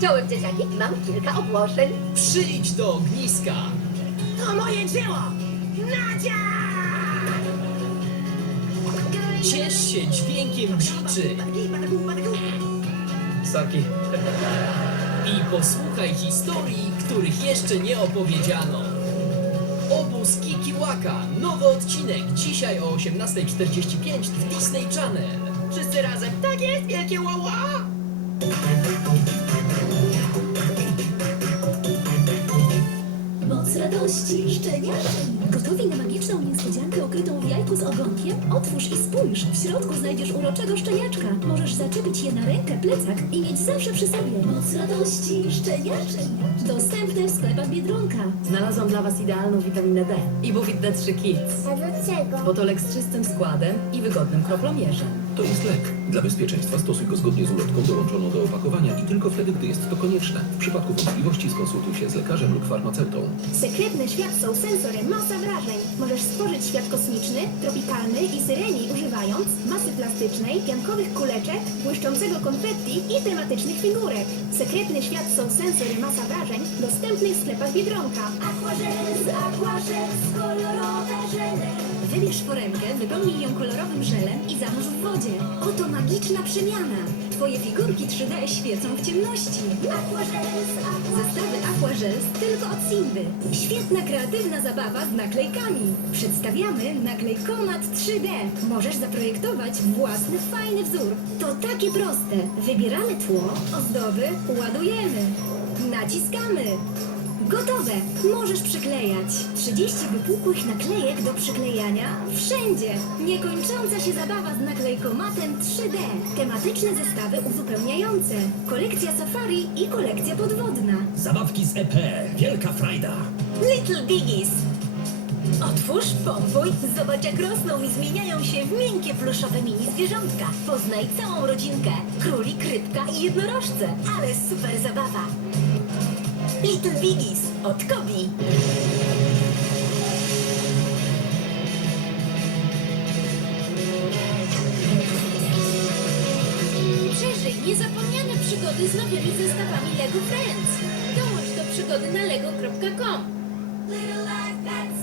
Czołem dzieciaki, mam kilka ogłoszeń. Przyjdź do ogniska! To moje dzieło! Nadia! Ciesz się dźwiękiem dziczy! Sorki. I posłuchaj historii, których jeszcze nie opowiedziano. Obóz Kikiłaka. Nowy odcinek. Dzisiaj o 18.45 w Disney Channel. Wszyscy razem. Tak jest, wielkie! Moc Thank you. Radości, szczeniaczeń. Gotowi na magiczną niespodziankę ukrytą w jajku z ogonkiem? Otwórz i spójrz. W środku znajdziesz uroczego szczeniaczka. Możesz zaczepić je na rękę, plecak i mieć zawsze przy sobie. Moc radości, szczeniaczeń. Dostępne w sklepach Biedronka. Znalazłam dla Was idealną witaminę D. Ibufit D3 Kids. A dlaczego? Bo to lek z czystym składem i wygodnym kroplomierzem. To jest lek. Dla bezpieczeństwa stosuj go zgodnie z ulotką dołączoną do opakowania i tylko wtedy, gdy jest to konieczne. W przypadku wątpliwości skonsultuj się z lekarzem lub farmaceutą. Sekretny świat są sensorem masa wrażeń. Możesz stworzyć świat kosmiczny, tropikalny i syreni używając masy plastycznej, piankowych kuleczek, błyszczącego konfetti i tematycznych figurek. Sekretny świat są sensory masa wrażeń dostępny w sklepach Biedronka. Aquażel, aquażel, kolorowe żele. Wybierz foremkę, wypełnij ją kolorowym żelem i zanurz w wodzie. Oto magiczna przemiana. Twoje figurki 3D świecą w ciemności. Aquażel, Zestawy Aquażels tylko od Simby. Świetna kreatywna zabawa z naklejkami. Przedstawiamy naklejkomat 3D. Możesz zaprojektować własny fajny wzór. To takie proste. Wybieramy tło, ozdoby, ładujemy. Naciskamy. Gotowe! Możesz przyklejać. 30 wypukłych naklejek do przyklejania wszędzie. Niekończąca się zabawa z naklejkomatem 3D. Tematyczne zestawy uzupełniające. Kolekcja safari i kolekcja podwodna. Zabawki z EP. Wielka frajda. Little Biggies. Otwórz, pompuj, zobacz jak rosną i zmieniają się w miękkie pluszowe mini zwierzątka. Poznaj całą rodzinkę. Królik, rybka i jednorożce. Ale super zabawa. Little Biggies od Kobi. Przeżyj niezapomniane przygody z nowymi zestawami LEGO Friends. Dołącz do przygody na lego.com.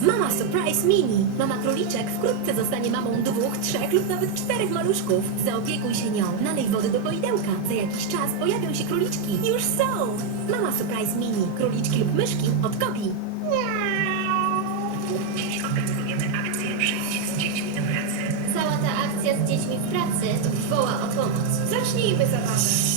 Mama Surprise Mini. Mama króliczek wkrótce zostanie mamą dwóch, trzech lub nawet czterech maluszków. Zaopiekuj się nią. Nalej wody do poidełka. Za jakiś czas pojawią się króliczki. Już są! Mama Surprise Mini. Króliczki lub myszki od Kobi. Cała ta akcja z dziećmi w pracy woła o pomoc. Zacznijmy zabawę.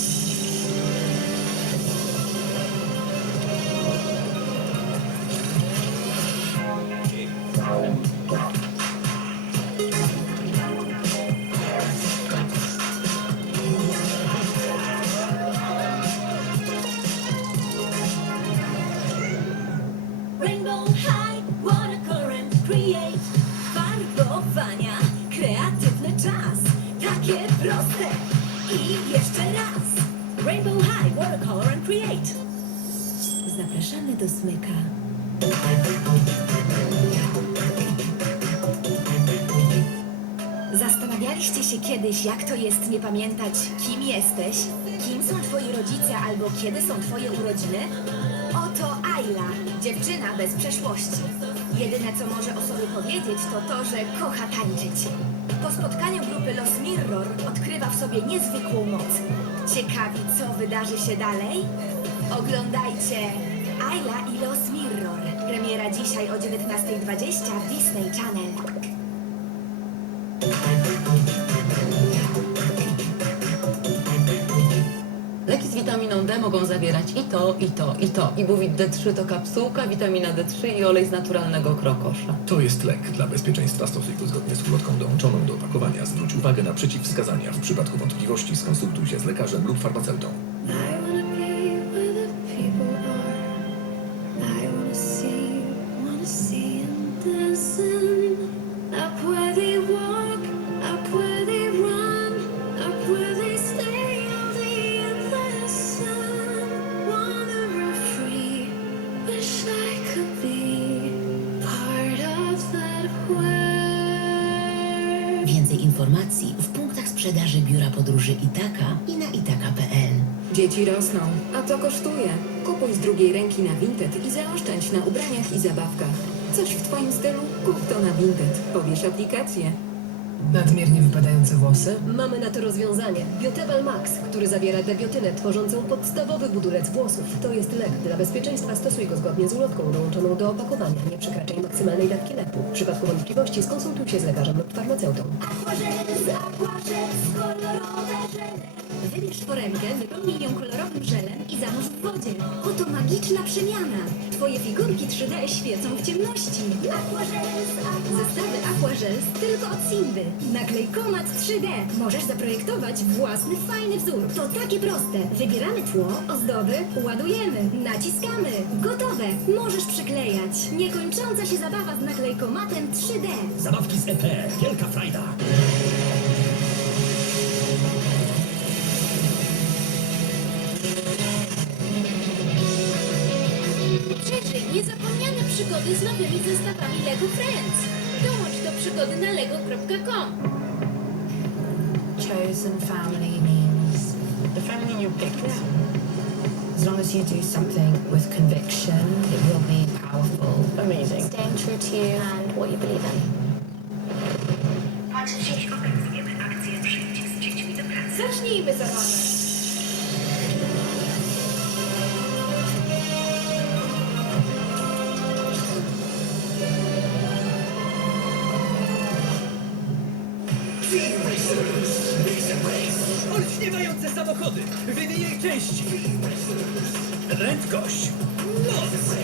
Jeszcze raz. Rainbow High, watercolor and create. Zapraszamy do smyka. Zastanawialiście się kiedyś, jak to jest nie pamiętać, kim jesteś, kim są twoi rodzice albo kiedy są twoje urodziny? Oto Ayla, dziewczyna bez przeszłości. Jedyne, co może o sobie powiedzieć, to to, że kocha tańczyć. Po spotkaniu grupy Los Mirror w sobie niezwykłą moc. Ciekawi, co wydarzy się dalej? Oglądajcie Ayla i Los Mirror. Premiera dzisiaj o 19.20 w Disney Channel. D mogą zawierać i to, i to, i to. Ibufit D3 to kapsułka, witamina D3 i olej z naturalnego krokosza. To jest lek. Dla bezpieczeństwa stosuj go zgodnie z ulotką dołączoną do opakowania. Zwróć uwagę na przeciwwskazania. W przypadku wątpliwości skonsultuj się z lekarzem lub farmaceutą. Informacji w punktach sprzedaży Biura Podróży Itaka i na itaka.pl. Dzieci rosną, a to kosztuje. Kupuj z drugiej ręki na Vinted i zaoszczędź na ubraniach i zabawkach. Coś w Twoim stylu? Kup to na Vinted. Pobierz aplikację. Nadmiernie wypadające włosy? Mamy na to rozwiązanie. Biotebal Max, który zawiera debiotynę tworzącą podstawowy budulec włosów. To jest lek. Dla bezpieczeństwa stosuj go zgodnie z ulotką dołączoną do opakowania. Nie przekraczaj maksymalnej dawki leku. W przypadku wątpliwości skonsultuj się z lekarzem lub farmaceutą. Wybierz foremkę, wypełnij ją kolorowym żelem i zanurz w wodzie. Oto magiczna przemiana. Twoje figurki 3D świecą w ciemności. Aquażel, Zestawy Aquażel tylko od Simby. Naklejkomat 3D. Możesz zaprojektować własny fajny wzór. To takie proste. Wybieramy tło, ozdoby, ładujemy, naciskamy. Gotowe. Możesz przyklejać. Niekończąca się zabawa z naklejkomatem 3D. Zabawki z EP. Wielka frajda. Przygody z nowymi zestawami LEGO Friends. Dołącz do przygody na lego.com. chosen family means the family you picked. As long as you do something with conviction, it will be powerful. Amazing. Staying true to you and what you believe in. Zacznijmy zabawę. Olśniewające samochody, wymieniaj części. Prędkość, moc.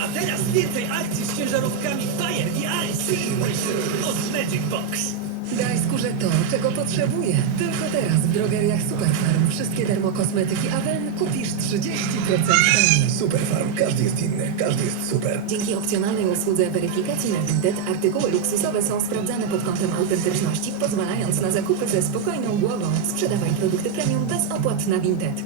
A teraz więcej akcji z ciężarówkami Fire i Ice. Od Magic Box. Daj skórze to, czego potrzebuje. Tylko teraz w drogeriach Superfarm wszystkie dermokosmetyki Aven kupisz 30% taniej. Superfarm. Każdy jest inny. Każdy jest super. Dzięki opcjonalnej usłudze weryfikacji na Vinted artykuły luksusowe są sprawdzane pod kątem autentyczności, pozwalając na zakupy ze spokojną głową. Sprzedawaj produkty premium bez opłat na Vinted.